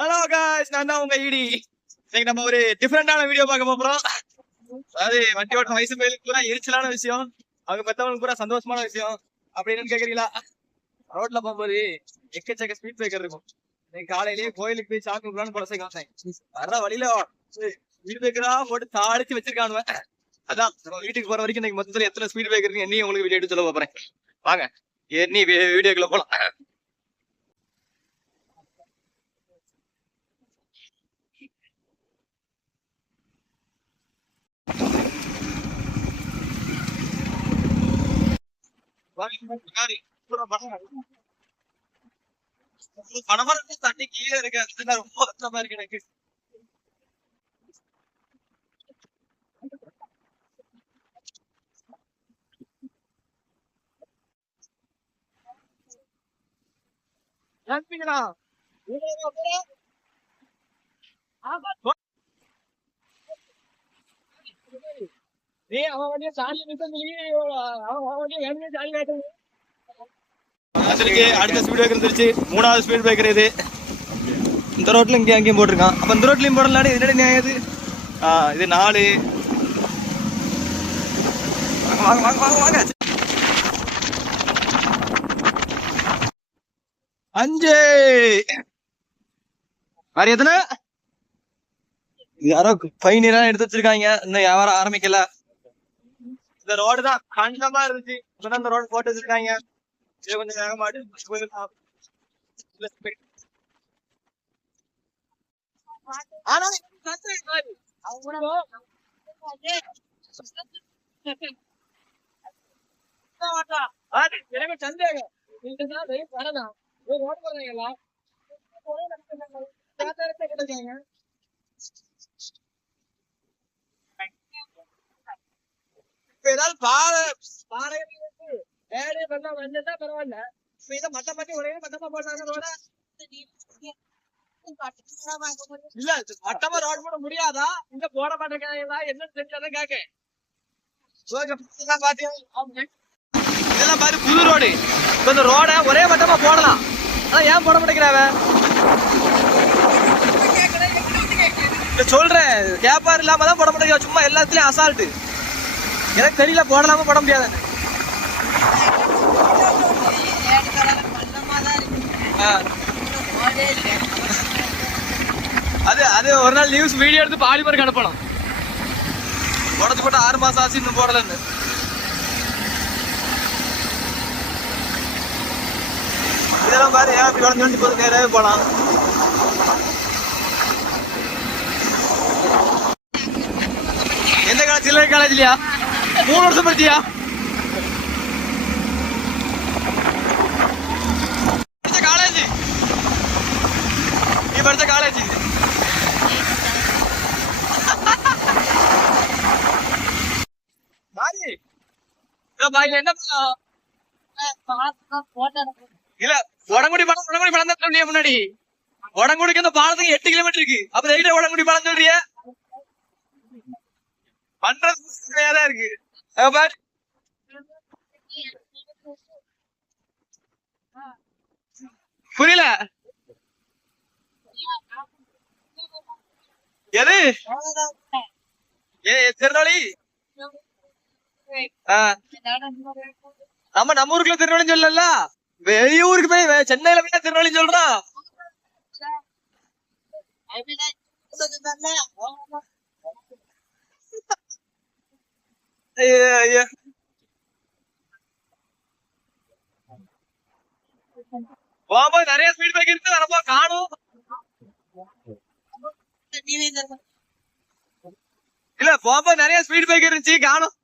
Hello guys, நான் தான் உங்க ஈடி. இன்னைக்கு நம்ம ஒரு டிஃபரெண்டான வீடியோ பார்க்க போறோம். அதாவது வண்டி ஓட்ட வயசு பயிலுக்கு பூரா எரிச்சலான விஷயம், அவங்க பெத்தவங்களுக்கு பூரா சந்தோஷமான விஷயம். அப்படின்னு கேக்குறீங்களா? ரோட்ல போகும்போது எக்கச்சக்க ஸ்பீட் பிரேக்கர் இருக்கும். இன்னைக்கு காலையிலேயே கோயிலுக்கு போய் சாக்கு பழசை காத்தேன். வர்ற வழியில ஸ்பீட் பிரேக்கரா போட்டு தாளிச்சு வச்சிருக்கானுவ. அதான் வீட்டுக்கு போற வரைக்கும் இன்னைக்கு மொத்தத்துல எத்தனை ஸ்பீட் பிரேக்கர் இருக்கு என்னையும் உங்களுக்கு வீடியோ எடுத்து சொல்ல போறேன். வாங்க எண்ணி வீடியோக்குள்ள போலாம். பணமரத்து தண்ணி கீழே இருக்கு, ரொம்ப கஷ்டமா இருக்கு எனக்கு. அடுத்த ஸ்பீட் பிரேக்கர் இருந்துச்சு, 3வது ஸ்பீட் பிரேக்கர் இது. இந்த ரோட்ல இங்கே அங்கேயும் போட்டிருக்கான். அப்ப இந்த ரோட்லயும் போடலாடி, இது நியாயம் இது. இது 4. வாங்க வாங்க வாங்க வாங்க. 5 வேற எத்தனை யாரோ ஃபைன் எடுத்து வச்சிருக்காங்க. இன்னும் வியாபாரம் ஆரம்பிக்கல. இந்த ரோடு தான் கண்டமா இருந்துச்சு, இப்பதான் இந்த ரோடு போட்டு வச்சிருக்காங்க. கொஞ்சம் வேகமாட்டு எனக்கு சந்தேகம் ஏதாவது பாறை பரவாயில்ல. இதை மட்ட மாட்டி ஒரே மட்டமா போட்டாங்க ரோட. இல்ல மட்டமா ரோடு போட முடியாதா? இங்க போட மாட்டேங்கிறா என்னன்னு தெரிஞ்சாதான் கேக்க. இதெல்லாம் பாரு புது ரோடு. இந்த ரோட ஒரே மட்டமா போடலாம், ஆனா ஏன் போட மாட்டேங்கிறாவ சொல்றேன். கேப்பார் இல்லாம தான் போட மாட்டேங்க, சும்மா எல்லாத்துலயும் அசால்ட்டு. எனக்கு தெரியல போடலாம போட முடியாது. அது அது ஒரு நாள் நியூஸ் வீடியோ எடுத்து பாலிமருக்கு அனுப்பணும். உடச்சு போட்டு 6 மாசம் ஆச்சு இன்னும் போடலன்னு. இதெல்லாம் பாரு ஏன் அப்படி வளர்ந்து போது நேராவே போலாம். எந்த காலேஜ்? சில்லறை காலேஜ்லயா? 3 வருஷம் படிச்சியா? காலேஜ் நீ படிச்ச காலேஜ் என்ன இல்ல உடங்குடி படம். உடங்குடி படம் தான் சொல்லிய முன்னாடி. உடங்குடிக்கு அந்த பாலத்துக்கு 8 கிலோமீட்டர் இருக்கு. அப்ப ரைட்ல உடங்குடி படம் சொல்றிய பண்றது இருக்கு. புரியல எது? திருநெல்வேலி நம்ம ஊருக்குள்ள திருநெல்வேலி சொல்லல, வெளியூருக்கு போய் சென்னையில போய் திருநெல்வேலி சொல்றோம். போகும்போது நிறைய ஸ்பீட் பிரேக் இருக்கு, வரப்போ காணும். இல்ல போகும்போது நிறைய ஸ்பீட் பிரேக் இருந்துச்சு, காணும்.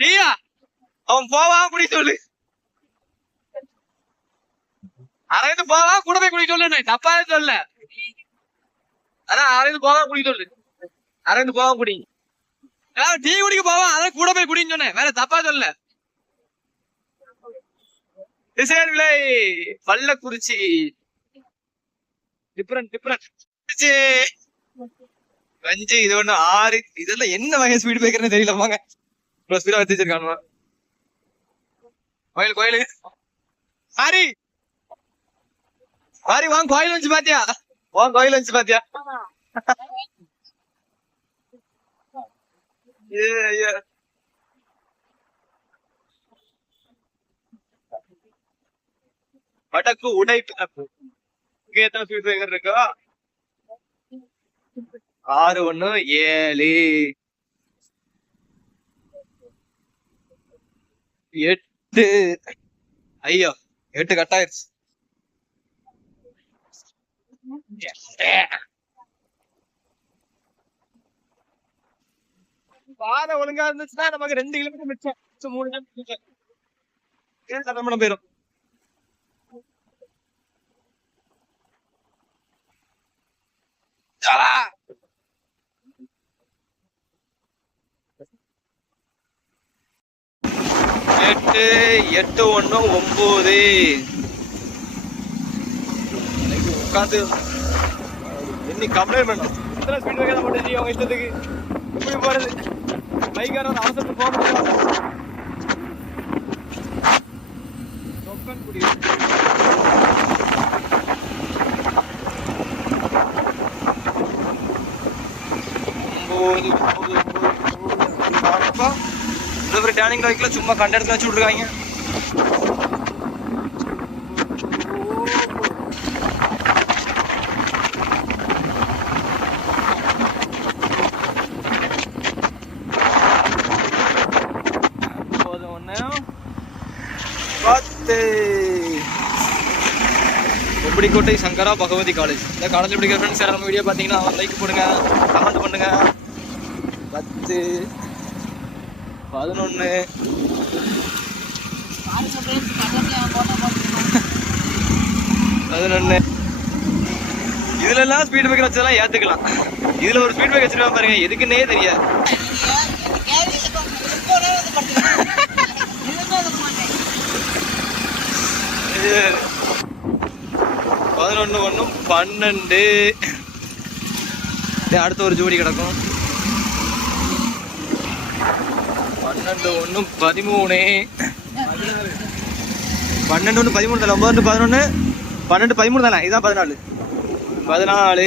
நீயா அவன் போவா குடி சொல்லு, அரைந்து போவா கூட போய் குடி சொல்லு. தப்பா சொல்ல, அதான் அரைந்து போவா குடி சொல்லு. அரைந்து போவா குடி, டீ குடிக்க போவா அதான் கூட போய் குடின்னு சொன்னேன், வேற தப்பா சொல்ல. விலை பள்ளக்குறிச்சி டிஃபரண்ட் இது ஒண்ணு 6. இதெல்லாம் என்ன வகை ஸ்பீட் பிரேக்கர்னு தெரியல. வாங்க ஸ்பீடா வச்சிருக்கானுவா. கோயில் சாரி மாறி வாங்க கோயில் வந்து பாத்தியா? வாங்க கோயில் வந்து பாத்தியா? வடக்கு உடைப்பு எத்தனை ஸ்பீட் பிரேக்கர் இருக்கா? 6 1 7 8. ஐயோ 8 கட் ஆயிருச்சு. பாதை ஒழுங்கா இருந்துச்சுன்னா நமக்கு 2 கிலோமீட்டர் மிச்சம், 3 கிலோமீட்டர் சட்டமணம் போயிரும். எட்டு 8 1 9 உட்காந்து என்ன கம்ப்ளைண்ட் பண்ணும். இத்தனை ஸ்பீட் பிரேக்கர் போட்டு அவங்க இஷ்டத்துக்கு இப்படி போறது. பைக்கார ஒரு அவசரத்துக்கு போக முடியாது. டேனிங் லைக்ல சும்மா கண்ட இடத்துல வச்சு விட்டுருக்காங்க. கொப்படிக்கோட்டை சங்கரா பகவதி காலேஜ். இந்த காலேஜ் படிக்கிற ஃப்ரெண்ட்ஸ் நம்ம வீடியோ பார்த்தீங்கன்னா லைக் போடுங்க, கமெண்ட் பண்ணுங்க. 10 11 11 இதுல எல்லாம் ஸ்பீட் பிரேக்கர் வச்சதெல்லாம் ஏத்துக்கலாம். இதுல ஒரு ஸ்பீட் பிரேக்கர் வச்சிருக்கா பாருங்க, எதுக்குன்னே தெரியாது. 11 1 12. அடுத்த ஒரு ஜோடி கிடக்கும். 12 1 13. 12 1 13 தானே. 9 11 12 13 தானே. இதுதான் 14. 14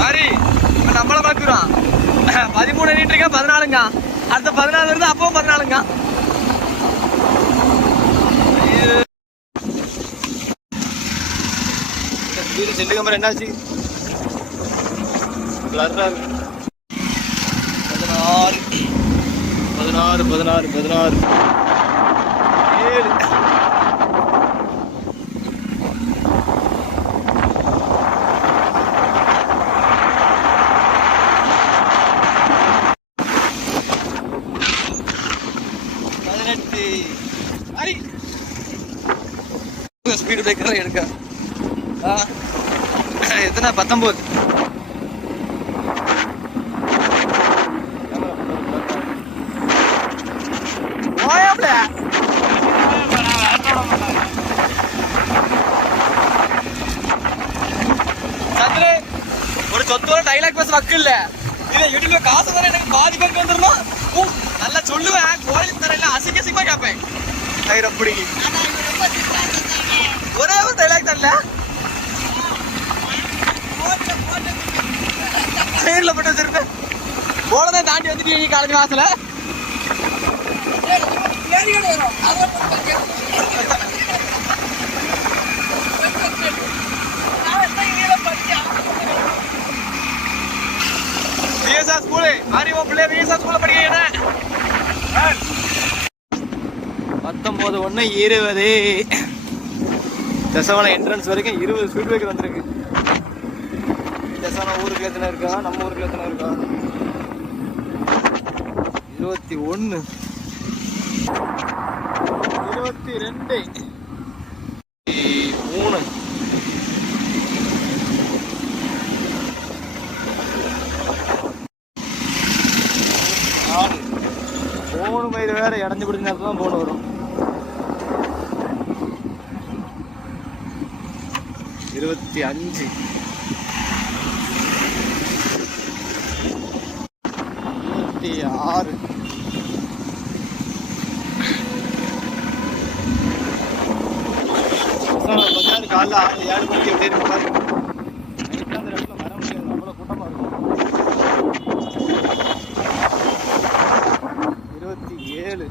மாறி நம்மள பாக்குறான். 13 நீட்டுங்க 14ங்க. அடுத்த 14 வருது, அப்பவும் 14ங்க. செல்லு கம்பர் என்னாச்சு? 16 16 16 16 7. ஸ்பீடு பிரேக்கர் எடுக்க எத்தனை 19. சந்திரே ஒரு சொத்தோட டைலாக் பேச வக்கு இல்ல. இல்ல யூடியூப்ல காசு தானே எனக்கு பாதி பங்கு வந்துடணும். நல்லா சொல்லுவேன். கோயில் தர அசிங்க அசிங்கமா கேட்பேன். அப்படி ஒரே ஒரு டைலாக் தரல. சைடுல போட்டு வச்சிருப்பேன். போலதான் தாண்டி வந்துட்டு நீ காலேஜ் வாசல. விஎஸ்ஆர் ஸ்கூலு அறிவோ பிள்ளை விஎஸ்ஆர் ஸ்கூல்ல படிக்கிறீங்க. 19 1 20. தசவன என்ட்ரன்ஸ் வரைக்கும் 20 ஸ்பீட் பிரேக்கர் வந்திருக்கு. தசவன ஊருக்கு எத்தனை இருக்கா, நம்ம ஊருக்கு எத்தனை இருக்கா? 21 22 3 4 போன் மயிறு வேற இடைஞ்சு பிடிச்ச நேரத்துல தான் போன் வரும். 25 26 56. பஜார் காலைல 6-7 மணிக்கு எப்படி இருக்கு பாரு. நைட்ல அந்த இடத்துல வர முடியாது, அவ்வளோ கூட்டமாக இருக்கும். 27.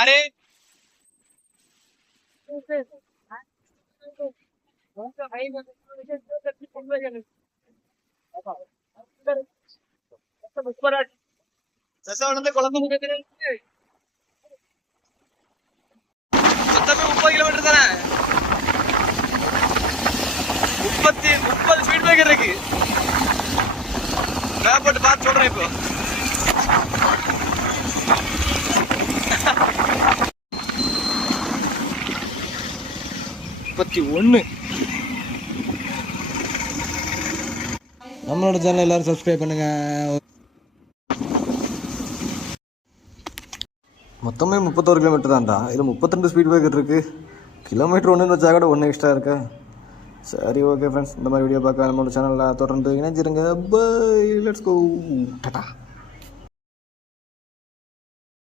அரே சசவனந்து குழந்தை முகத்தில் மொத்தமே 30 கிலோமீட்டர் தானே. 30 ஸ்பீட் பிரேக்கர் இருக்கு. நான் போட்டு பார்த்து சொல்றேன் இப்போ. நம்மளோட சேனல் எல்லாரும் சப்ஸ்கிரைப் பண்ணுங்க. மொத்தமே 31 கிலோமீட்டர் தான்டா. இதில் 32 ஸ்பீட் பிரேக்கர் இருக்குது. கிலோமீட்டர் ஒன்று வச்சா கூட ஒன்று எக்ஸ்ட்ரா இருக்கா. சரி, ஓகே ஃப்ரெண்ட்ஸ், இந்த மாதிரி வீடியோ பார்க்க நம்மளோட சேனலில் தொடர்ந்து இணைஞ்சிருங்க. Bye, let's go, Tata.